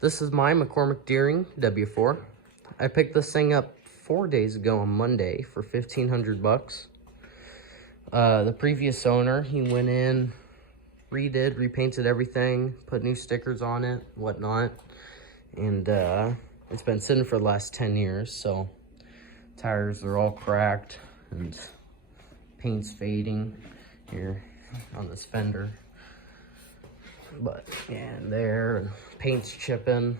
This is my McCormick Deering W4. I picked this thing up 4 days ago on Monday for 1,500 bucks. The previous owner, he went in, repainted everything, put new stickers on it, whatnot. And it's been sitting for the last 10 years, so tires are all cracked and paint's fading here on this fender. But yeah, and there, and paint's chipping.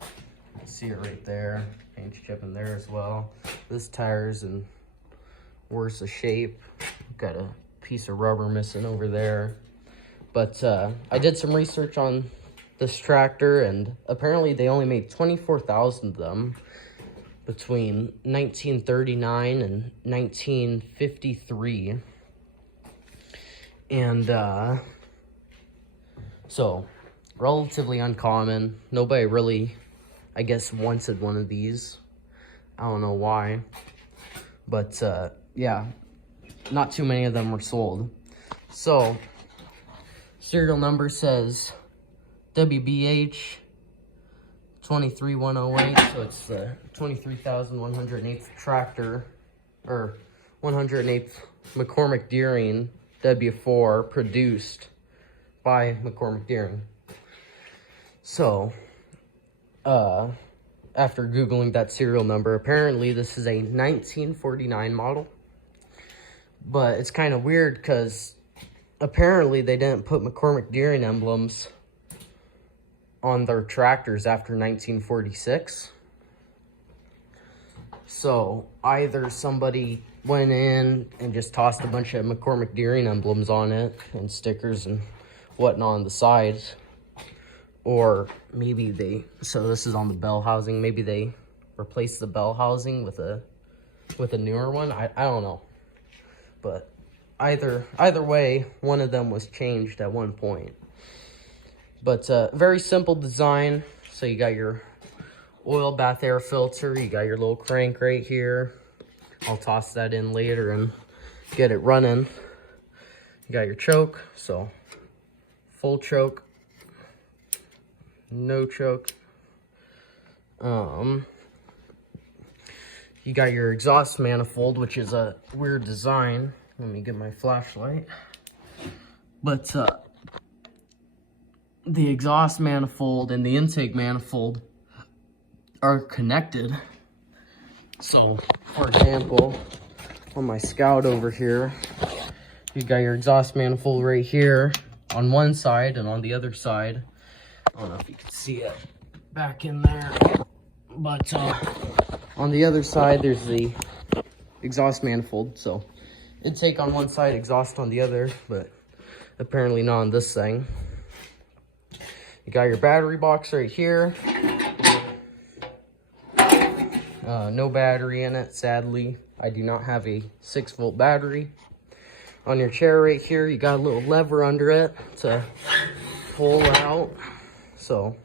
You see it right there. Paint's chipping there as well. This tire's in worse of shape. Got a piece of rubber missing over there. But I did some research on this tractor, and apparently they only made 24,000 of them between 1939 and 1953. And so relatively uncommon. Nobody really, I guess, wanted one of these. I don't know why, but yeah, not too many of them were sold. So serial number says WBH 23108, so it's the 23,108th tractor, or 108th McCormick Deering W4 produced by McCormick Deering. So, after Googling that serial number, apparently this is a 1949 model. But it's kind of weird because apparently they didn't put McCormick Deering emblems on their tractors after 1946. So either somebody went in and just tossed a bunch of McCormick Deering emblems on it and stickers and whatnot on the sides, or maybe they, so this is on the bell housing, maybe they replaced the bell housing with a newer one. I don't know, but either way, one of them was changed at one point. But very simple design. So you got your oil bath air filter, you got your little crank right here. I'll toss that in later and get it running. You got your choke, so full choke, no choke. You got your exhaust manifold, which is a weird design. Let me get my flashlight. But the exhaust manifold and the intake manifold are connected. So, for example, on my Scout over here, you got your exhaust manifold right here on one side, and on the other side, I don't know if you can see it back in there, but on the other side there's the exhaust manifold. So intake on one side, exhaust on the other, but apparently not on this thing. You got your battery box right here. No battery in it, sadly. I do not have a 6-volt battery. On your chair right here, you got a little lever under it to pull out, so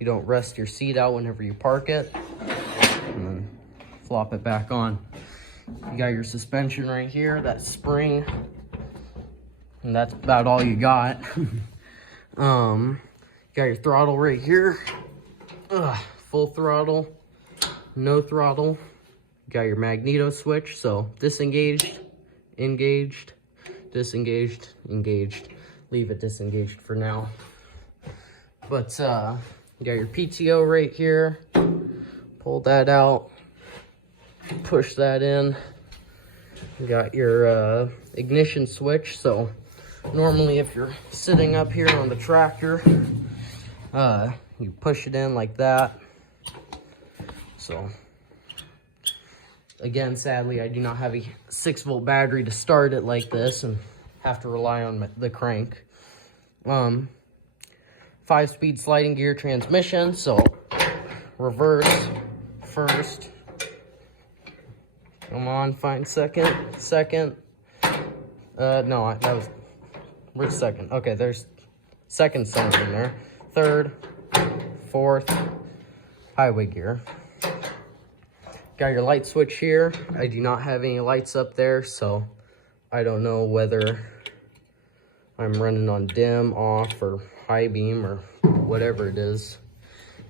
you don't rest your seat out whenever you park it, and then flop it back on. You got your suspension right here, that spring, and that's about all you got. You got your throttle right here, full throttle, no throttle. You got your magneto switch, so disengaged, engaged, disengaged, engaged. Leave it disengaged for now. But you got your PTO right here. Pull that out, push that in. You got your ignition switch. So normally if you're sitting up here on the tractor, you push it in like that. So again, sadly, I do not have a 6-volt battery to start it like this and have to rely on the crank. 5-speed sliding gear transmission, so reverse, first, come on, find second, no, that was, which second? Okay, there's second center in there, third, fourth, highway gear. Got your light switch here. I do not have any lights up there, so I don't know whether I'm running on dim, off, or high beam, or whatever it is.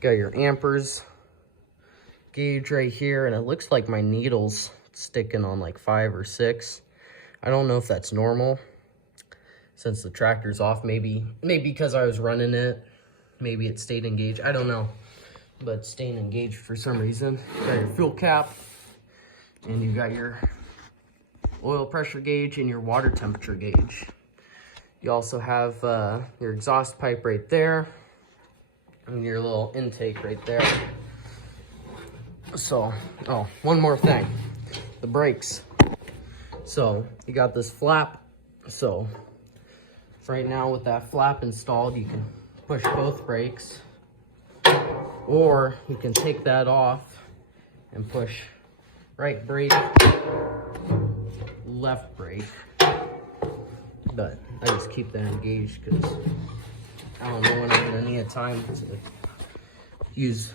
Got your ampers gauge right here, and it looks like my needle's sticking on like 5 or 6. I don't know if that's normal since the tractor's off. Maybe because I was running it, maybe it stayed engaged. I don't know, but it's staying engaged for some reason. Got your fuel cap, and you got your oil pressure gauge and your water temperature gauge. You also have your exhaust pipe right there and your little intake right there. So, oh, one more thing, the brakes. So you got this flap. So right now with that flap installed, you can push both brakes, or you can take that off and push right brake, left brake. But I just keep that engaged because I don't know when I'm gonna need a time to use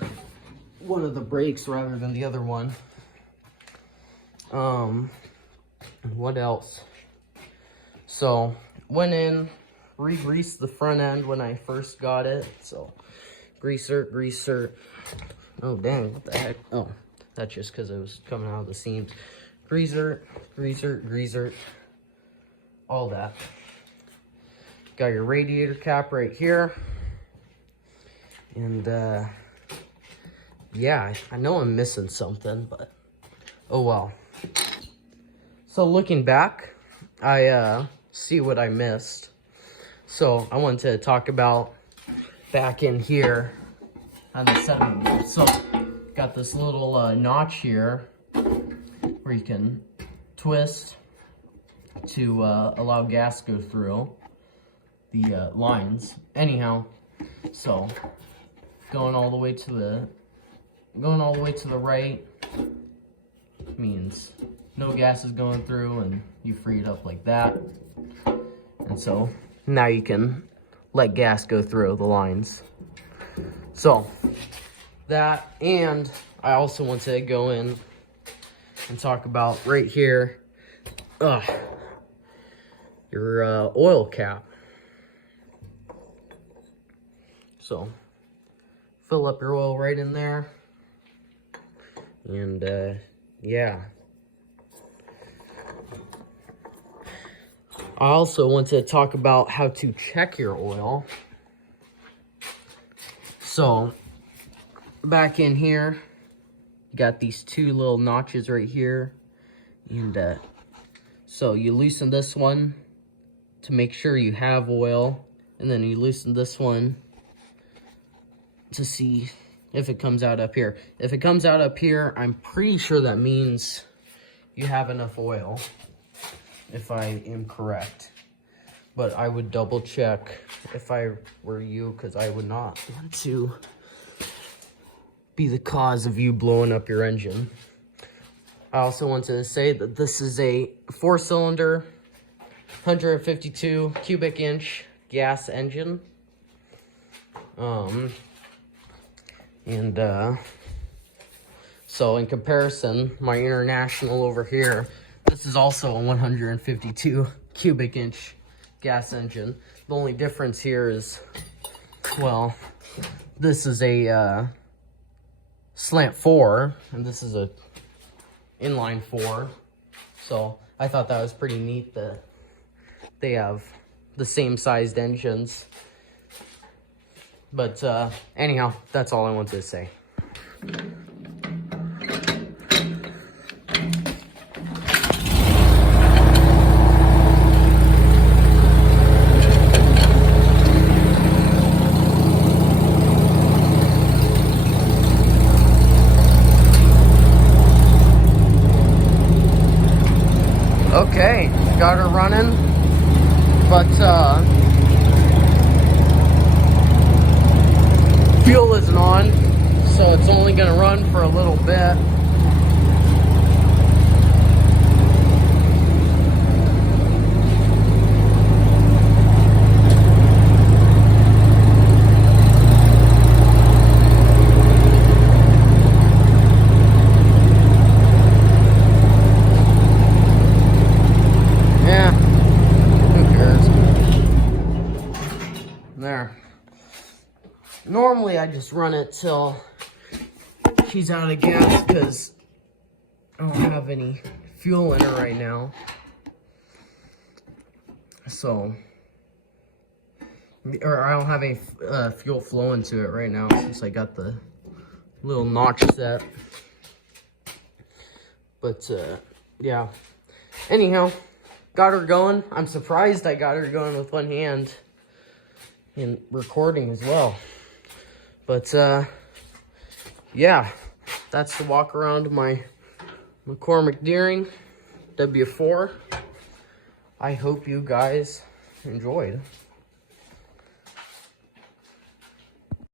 one of the brakes rather than the other one. What else? So went in, re-greased the front end when I first got it. So greaser. Oh dang, what the heck? Oh, that's just because it was coming out of the seams. Greaser, all that. Got your radiator cap right here. And yeah, I know I'm missing something, but oh well. So looking back, I see what I missed. So I wanted to talk about back in here on the 7 wheel. So got this little notch here where you can twist to allow gas to go through the lines. Anyhow, so going all the way to the right means no gas is going through, and you free it up like that. And so now you can let gas go through the lines. So that, and I also want to go in and talk about right here, your oil cap. So fill up your oil right in there, and yeah. I also want to talk about how to check your oil. So back in here, you got these 2 little notches right here, and so you loosen this one to make sure you have oil, and then you loosen this one to see if it comes out up here. If it comes out up here, I'm pretty sure that means you have enough oil, if I am correct. But I would double check if I were you, because I would not want to be the cause of you blowing up your engine. I also want to say that this is a 4-cylinder, 152 cubic inch gas engine. So in comparison, my International over here, this is also a 152 cubic inch gas engine. The only difference here is, well, this is a slant 4, and this is a inline 4. So I thought that was pretty neat that they have the same sized engines. But anyhow, that's all I wanted to say. Okay, got her running, but fuel isn't on, so it's only gonna run for a little bit. Yeah, who cares? There. Normally I just run it till she's out of gas because I don't have any fuel in her right now. So, or I don't have any fuel flowing to it right now since I got the little notch set. But yeah, anyhow, got her going. I'm surprised I got her going with one hand and recording as well. But yeah, that's the walk around of my McCormick Deering W4. I hope you guys enjoyed.